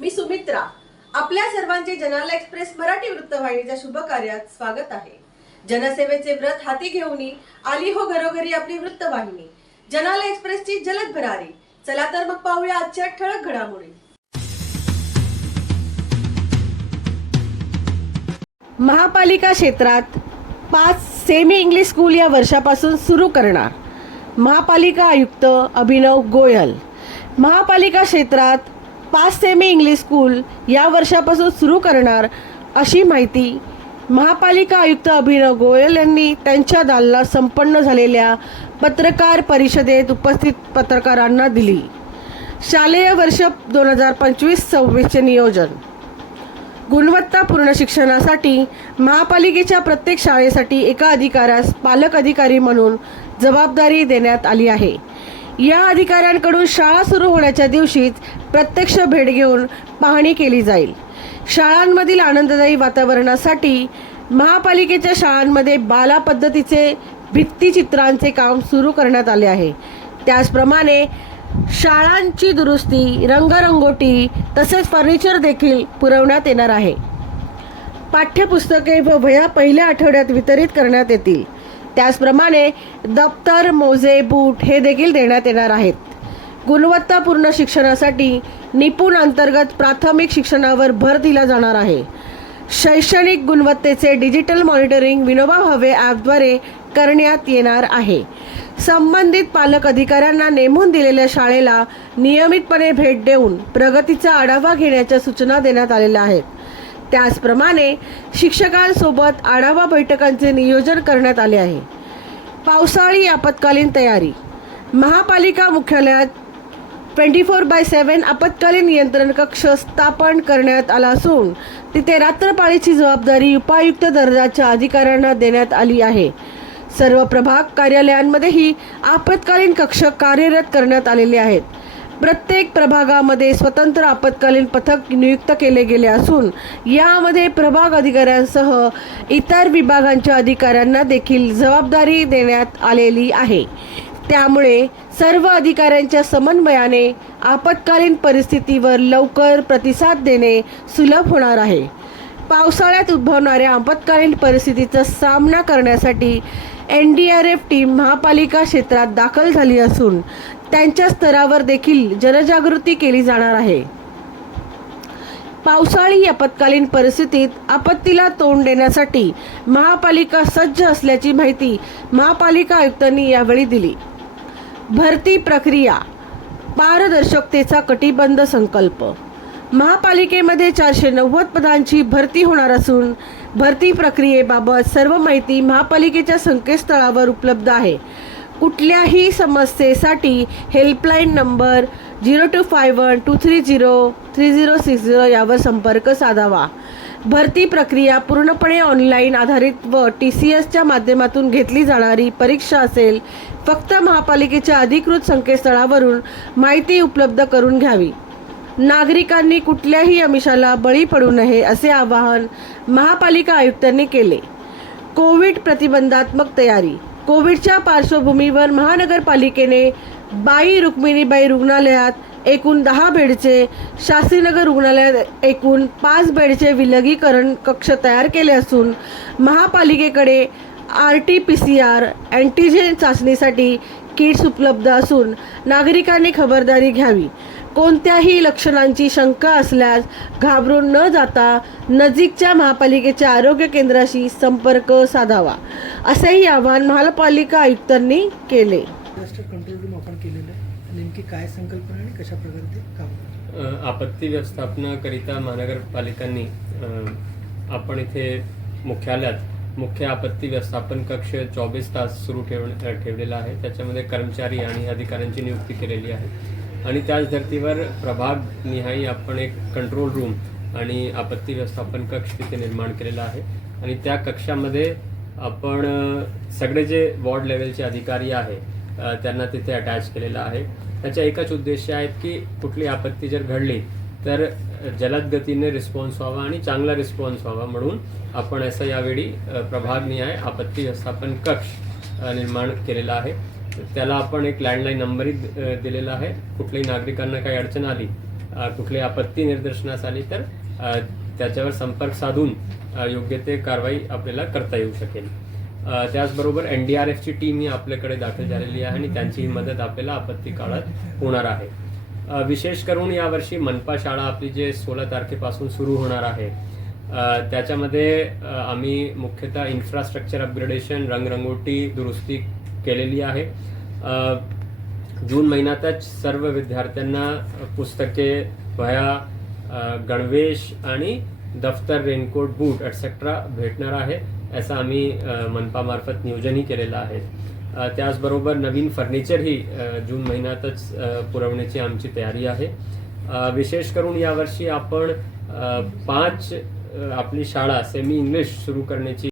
मी सुमित्रा. आपल्या सर्वांचे जनाला एक्सप्रेस मराठी वृत्तवाहिनीच्या शुभ कार्यात स्वागत आहे. जनसेवेचे व्रत हाती घेऊन आली हो घरोघरी आपली वृत्तवाहिनी. जनाला एक्सप्रेसची जलद भरारी चला तर मग पाहूया आजच्या ठळक घडामोडी. महापालिका क्षेत्रात पाच सेमी इंग्लिश स्कूल या वर्षापासून सुरू करणार. महापालिका आयुक्त अभिनव गोयल. महापालिका क्षेत्रात पाच सेमी इंग्लिश स्कूल या वर्षापासून सुरू करणार अशी माहिती महापालिका आयुक्त अभिनव गोयल यांनी त्यांच्या दालनात संपन्न झालेल्या पत्रकार परिषदेत उपस्थित पत्रकारांना दिली. शालेय वर्ष दोन हजार पंचवीस सव्वीसचे नियोजन. गुणवत्तापूर्ण शिक्षणासाठी महापालिकेच्या प्रत्येक शाळेसाठी एका अधिकाऱ्यास पालक अधिकारी म्हणून जबाबदारी देण्यात आली आहे. या अधिकाऱ्यांकडून शाळा सुरू होण्याच्या दिवशीच प्रत्यक्ष भेट घेऊन पाहणी केली जाईल. शाळांमधील आनंददायी वातावरणासाठी महापालिकेच्या शाळांमध्ये बाला पद्धतीचे भित्तिचित्रांचे काम सुरू करण्यात आले आहे. त्याचप्रमाणे शाळांची दुरुस्ती रंगरंगोटी तसेच फर्निचर देखील पुरवण्यात येणार आहे. पाठ्यपुस्तके व वह्या पहिल्या आठवड्यात वितरित करण्यात येतील. त्याचप्रमाणे दप्तर मोजे बूट हे देखील देण्यात येणार आहेत. गुणवत्तापूर्ण शिक्षणासाठी निपुण अंतर्गत प्राथमिक शिक्षणावर भर दिला जाणार आहे. शैक्षणिक गुणवत्तेचे डिजिटल मॉनिटरिंग विनोबा भावे ॲपद्वारे करण्यात येणार आहे. संबंधित पालक अधिकाऱ्यांना नेमून दिलेल्या शाळेला नियमितपणे भेट देऊन प्रगतीचा आढावा घेण्याच्या सूचना देण्यात आलेल्या आहेत. त्याचप्रमाणे शिक्षकांसोबत आढावा बैठकांचे नियोजन करण्यात आले आहे. पावसाळी आपत्कालीन तयारी. महापालिका मुख्यालयात ट्वेंटी फोर बाय सेवन आपत्कालीन नियंत्रण कक्ष स्थापन करण्यात आला असून तिथे रात्रपाळीची जबाबदारी उपायुक्त दर्जाच्या अधिकाऱ्यांना देण्यात आली आहे. सर्व प्रभाग कार्यालयांमध्येही आपत्कालीन कक्ष कार्यरत करण्यात आलेले आहेत. प्रत्येक प्रभागामध्ये स्वतंत्र आपत्कालीन पथक नियुक्त केले गेले असून यामध्ये प्रभाग अधिकाऱ्यांसह इतर विभागांच्या अधिकाऱ्यांना देखील जबाबदारी देण्यात आलेली आहे. त्यामुळे सर्व अधिकाऱ्यांच्या समन्वयाने आपत्कालीन परिस्थितीवर लवकर प्रतिसाद देणे सुलभ होणार आहे. पावसाळ्यात उद्भवणाऱ्या आपत्कालीन परिस्थितीचा सामना करण्यासाठी N D R F team महापालिका क्षेत्रात दाखल झाली असून त्यांच्या स्तरावर देखील जनजागृती केली जाणार आहे. पावसाळी आपत्कालीन परिस्थितीत आपत्तीला तोंड देण्यासाठी महापालिका सज्ज असल्याची माहिती महापालिका आयुक्तांनी यावेळी दिली. भरती प्रक्रिया पारदर्शकतेचा कटिबंध संकल्प. महापालिकेमध्ये चारशे नव्वद पदांची भरती होणार असून भरती प्रक्रियेबाबत सर्व माहिती महापालिकेच्या संकेतस्थळावर उपलब्ध आहे. कुठल्याही समस्येसाठी helpline number zero two five one two three zero three zero six zero यावर संपर्क साधावा. भरती प्रक्रिया पूर्णपणे ऑनलाईन आधारित व टी सी एसच्या माध्यमातून घेतली जाणारी परीक्षा असेल फक्त महापालिकेच्या अधिकृत संकेतस्थळावरून माहिती उपलब्ध करून घ्यावी. नागरिकांनी कुठल्याही अमिषाला बळी पडू नये असे आवाहन महापालिका आयुक्तांनी केले. कोविड प्रतिबंधात्मक तयारी कोविडच्या पार्श्वभूमीवर महानगरपालिकेने बाई रुक्मिणीबाई रुग्णालयात एकूण दहा बेडचे शास्त्रीनगर रुग्णालयात एकूण पाच बेडचे विलगीकरण कक्ष तयार केले असून महापालिकेकडे R T P C R antigen चाचणीसाठी किट्स उपलब्ध असून नागरिकांनी खबरदारी घ्यावी. कोणत्याही लक्षणांची शंका असल्यास घाबरून न जाता नजीकच्या महापालिकेच्या आरोग्य केंद्राशी संपर्क साधावा असेही आवाहन महापालिका आयुक्तांनी केले. डिझास्टर कंट्रोल रूम आपण केलेलं आहे. नेमकी काय संकल्पना आणि कशा प्रकारे ते काम करतं? अ, आपत्ती व्यवस्थापनाकरिता महानगरपालिकांनी आपण इथे मुख्यालयात मुख्य आपत्ती व्यवस्थापन कक्ष चोवीस तास सुरू ठेव ठेवलेला आहे. त्याच्यामध्ये कर्मचारी आणि अधिकाऱ्यांची नियुक्ती केलेली आहे. आणि त्याच धर्तीवर प्रभाग निहाई आपण एक कंट्रोल रूम आणि आपत्ती व्यवस्थापन कक्ष तिथे निर्माण केलेला आहे. आणि त्या कक्षामध्ये आपण सगळे जे वॉर्ड लेवलचे अधिकारी आहे त्यांना तिथे अटॅच केलेलं आहे. त्याच्या एकच उद्देश आहेत की कुठली आपत्ती जर घडली तर जलद गतीने रिस्पॉन्स व्हावा आणि चांगला रिस्पॉन्स व्हावा म्हणून आपण असं यावेळी अ, प्रभागनिहाय आपत्ती व्यवस्थापन कक्ष निर्माण केलेला आहे. त्याला आपण एक लँडलाईन नंबरही दिलेला आहे. कुठल्याही नागरिकांना काही अडचण आली कुठली आपत्ती निदर्शनास आली तर त्याच्यावर संपर्क साधून योग्य ते कारवाई आपल्याला करता येऊ शकेल. त्याचबरोबर एन डी आर एफची टीम ही आपल्याकडे दाखल झालेली आहे आणि त्यांचीही मदत आपल्याला आपत्ती काळात होणार आहे. विशेष करून यावर्षी मनपा शाळा आपली जे सोळा तारखेपासून सुरू होणार आहे त्याच्यामध्ये आम्ही मुख्यतः इन्फ्रास्ट्रक्चर अपग्रेडेशन रंगरंगोटी दुरुस्ती केलेली आहे. जून महिन्यातच सर्व विद्यार्थ्यांना पुस्तके वह्या गणवेश आणि दफ्तर रेनकोट बूट एटसेट्रा भेटणार आहे असं आम्ही मनपामार्फत नियोजनही केलेलं आहे. त्याचबरोबर नवीन फर्निचरही जून महिन्यातच पुरवण्याची आमची तयारी आहे. विशेष करून यावर्षी आपण पाच आपली शाळा सेमी इंग्लिश सुरू करण्याची